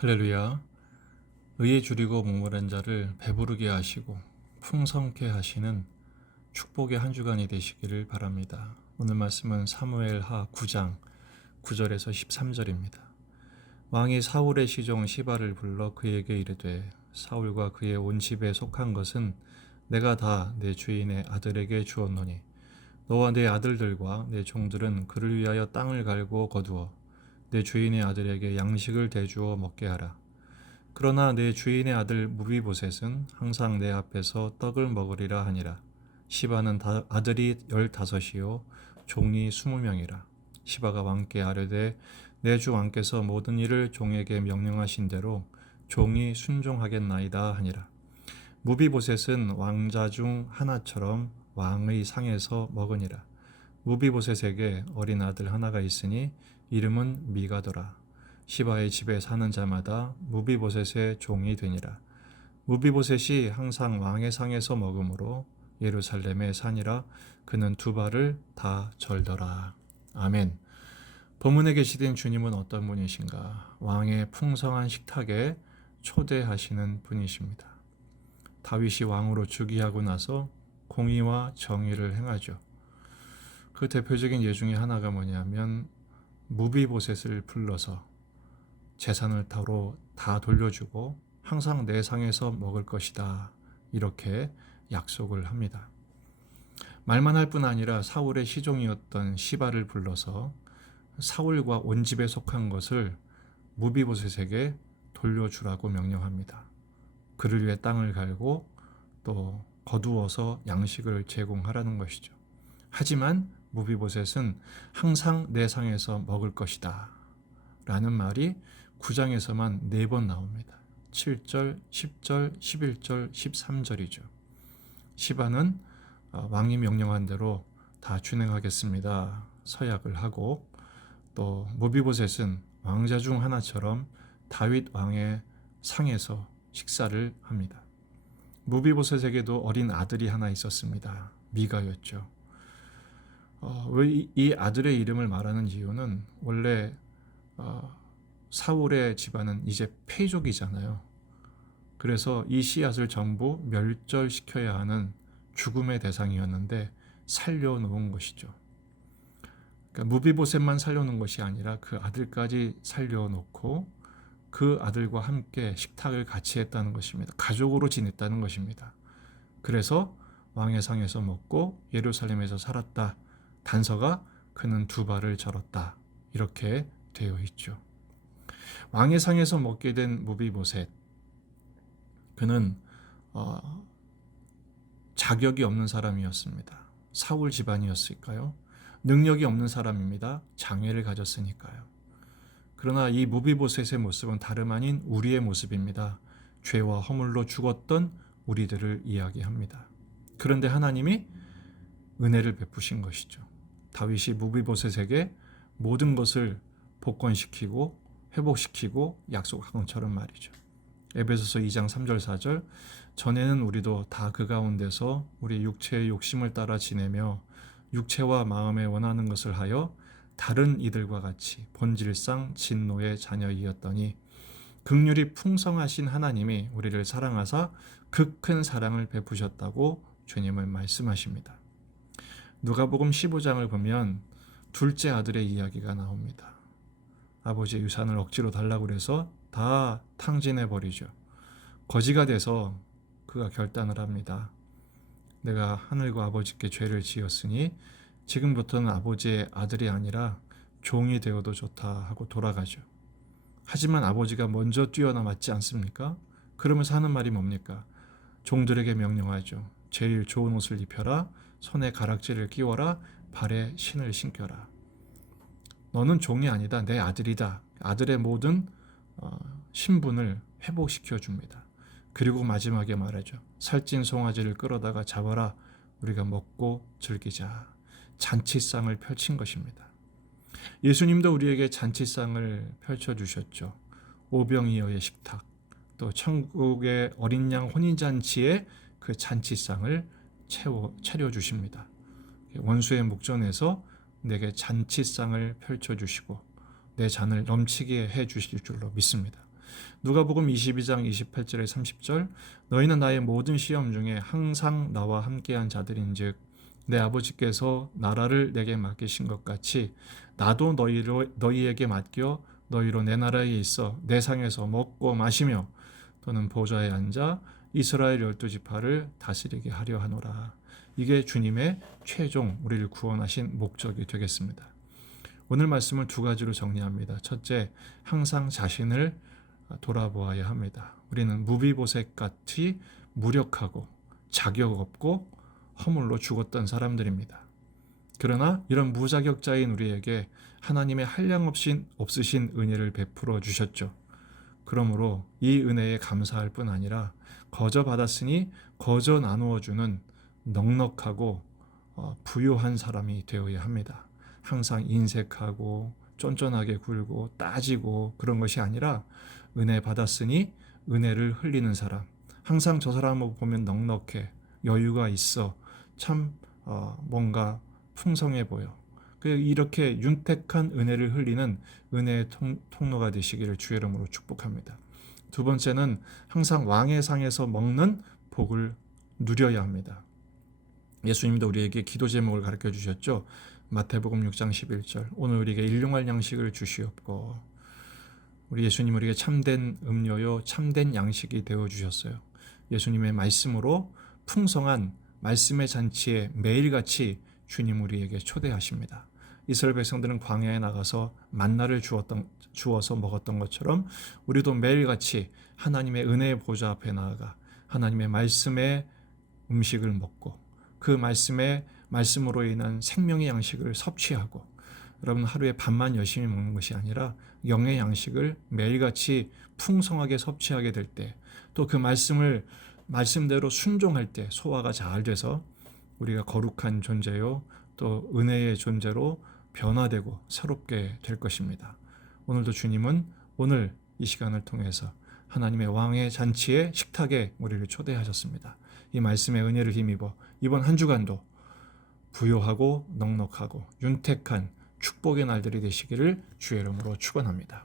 할렐루야. 의에 줄이고 목마른 자를 배부르게 하시고 풍성케 하시는 축복의 한 주간이 되시기를 바랍니다. 오늘 말씀은 사무엘하 9장 9절에서 13절입니다. 왕이 사울의 시종 시바를 불러 그에게 이르되 사울과 그의 온 집에 속한 것은 내가 다 내 주인의 아들에게 주었노니 너와 내 아들들과 내 종들은 그를 위하여 땅을 갈고 거두어 내 주인의 아들에게 양식을 대주어 먹게 하라. 그러나 내 주인의 아들 무비보셋은 항상 내 앞에서 떡을 먹으리라 하니라. 시바는 아들이 15이요 종이 20명이라. 시바가 왕께 아뢰되 내 주 왕께서 모든 일을 종에게 명령하신 대로 종이 순종하겠나이다 하니라. 무비보셋은 왕자 중 하나처럼 왕의 상에서 먹으니라. 무비보셋에게 어린 아들 하나가 있으니 이름은 미가더라. 시바의 집에 사는 자마다 무비보셋의 종이 되니라. 무비보셋이 항상 왕의 상에서 먹으므로 예루살렘의 산이라 그는 두 발을 다 절더라. 아멘. 본문에 계시된 주님은 어떤 분이신가? 왕의 풍성한 식탁에 초대하시는 분이십니다. 다윗이 왕으로 즉위하고 나서 공의와 정의를 행하죠. 그 대표적인 예 중에 하나가 뭐냐면 무비보셋을 불러서 재산을 다 돌려주고 항상 내 상에서 먹을 것이다. 이렇게 약속을 합니다. 말만 할 뿐 아니라 사울의 시종이었던 시바를 불러서 사울과 온 집에 속한 것을 무비보셋에게 돌려주라고 명령합니다. 그를 위해 땅을 갈고 또 거두어서 양식을 제공하라는 것이죠. 하지만 무비보셋은 항상 내 상에서 먹을 것이다 라는 말이 9장에서만 4번 나옵니다. 7절, 10절, 11절, 13절이죠. 시바는 왕이 명령한 대로 다 준행하겠습니다. 서약을 하고 또 무비보셋은 왕자 중 하나처럼 다윗 왕의 상에서 식사를 합니다. 무비보셋에게도 어린 아들이 하나 있었습니다. 미가였죠. 왜 이 아들의 이름을 말하는 이유는 원래 사울의 집안은 이제 패족이잖아요. 그래서 이 씨앗을 전부 멸절시켜야 하는 죽음의 대상이었는데 살려놓은 것이죠. 그러니까 무비보셋만 살려놓은 것이 아니라 그 아들까지 살려놓고 그 아들과 함께 식탁을 같이 했다는 것입니다. 가족으로 지냈다는 것입니다. 그래서 왕의 상에서 먹고 예루살렘에서 살았다. 단서가 그는 두 발을 절었다. 이렇게 되어 있죠. 왕의 상에서 먹게 된 무비보셋, 그는 자격이 없는 사람이었습니다. 사울 집안이었을까요? 능력이 없는 사람입니다. 장애를 가졌으니까요. 그러나 이 무비보셋의 모습은 다름 아닌 우리의 모습입니다. 죄와 허물로 죽었던 우리들을 이야기합니다. 그런데 하나님이 은혜를 베푸신 것이죠. 다윗이 무비보셋에게 모든 것을 복권시키고 회복시키고 약속한 것처럼 말이죠. 에베소서 2장 3절 4절 전에는 우리도 다 그 가운데서 우리 육체의 욕심을 따라 지내며 육체와 마음에 원하는 것을 하여 다른 이들과 같이 본질상 진노의 자녀이었더니 긍휼이 풍성하신 하나님이 우리를 사랑하사 그 큰 사랑을 베푸셨다고 주님은 말씀하십니다. 누가복음 15장을 보면 둘째 아들의 이야기가 나옵니다. 아버지의 유산을 억지로 달라고 해서 다 탕진해버리죠. 거지가 돼서 그가 결단을 합니다. 내가 하늘과 아버지께 죄를 지었으니 지금부터는 아버지의 아들이 아니라 종이 되어도 좋다 하고 돌아가죠. 하지만 아버지가 먼저 뛰어넘었지 않습니까? 그러면서 하는 말이 뭡니까? 종들에게 명령하죠. 제일 좋은 옷을 입혀라. 손에 가락지를 끼워라. 발에 신을 신겨라. 너는 종이 아니다. 내 아들이다. 아들의 모든 신분을 회복시켜 줍니다. 그리고 마지막에 말하죠. 살찐 송아지를 끌어다가 잡아라. 우리가 먹고 즐기자. 잔치상을 펼친 것입니다. 예수님도 우리에게 잔치상을 펼쳐주셨죠. 오병이어의 식탁, 또 천국의 어린 양 혼인잔치에 그 잔치상을 차려주십니다. 원수의 목전에서 내게 잔치상을 펼쳐주시고 내 잔을 넘치게 해주실 줄로 믿습니다. 누가복음 22장 28절에 30절 너희는 나의 모든 시험 중에 항상 나와 함께한 자들인즉 내 아버지께서 나라를 내게 맡기신 것 같이 나도 너희에게 맡겨 너희로 내 나라에 있어 내 상에서 먹고 마시며 또는 보좌에 앉아 이스라엘 12지파를 다스리게 하려 하노라. 이게 주님의 최종 우리를 구원하신 목적이 되겠습니다. 오늘 말씀을 두 가지로 정리합니다. 첫째, 항상 자신을 돌아보아야 합니다. 우리는 무비보셋같이 무력하고 자격 없고 허물로 죽었던 사람들입니다. 그러나 이런 무자격자인 우리에게 하나님의 한량없이 없으신 은혜를 베풀어 주셨죠. 그러므로 이 은혜에 감사할 뿐 아니라 거저 받았으니 거저 나누어 주는 넉넉하고 부유한 사람이 되어야 합니다. 항상 인색하고 쫀쫀하게 굴고 따지고 그런 것이 아니라 은혜 받았으니 은혜를 흘리는 사람. 항상 저 사람을 보면 넉넉해, 여유가 있어, 참 뭔가 풍성해 보여. 이렇게 윤택한 은혜를 흘리는 은혜의 통로가 되시기를 주의 이름으로 축복합니다. 두 번째는 항상 왕의 상에서 먹는 복을 누려야 합니다. 예수님도 우리에게 기도 제목을 가르쳐 주셨죠. 마태복음 6장 11절 오늘 우리에게 일용할 양식을 주시옵고. 우리 예수님 우리에게 참된 음료요 참된 양식이 되어주셨어요. 예수님의 말씀으로 풍성한 말씀의 잔치에 매일같이 주님 우리에게 초대하십니다. 이스라엘 백성들은 광야에 나가서 만나를 주어서 먹었던 것처럼 우리도 매일같이 하나님의 은혜의 보좌 앞에 나아가 하나님의 말씀의 음식을 먹고 그 말씀으로 인한 생명의 양식을 섭취하고 여러분 하루에 밥만 열심히 먹는 것이 아니라 영의 양식을 매일같이 풍성하게 섭취하게 될 때 또 그 말씀대로 순종할 때 소화가 잘 돼서 우리가 거룩한 존재요 또 은혜의 존재로 변화되고 새롭게 될 것입니다. 오늘도 주님은 오늘 이 시간을 통해서 하나님의 왕의 잔치의 식탁에 우리를 초대하셨습니다. 이 말씀의 은혜를 힘입어 이번 한 주간도 부요하고 넉넉하고 윤택한 축복의 날들이 되시기를 주의 이름으로 축원합니다.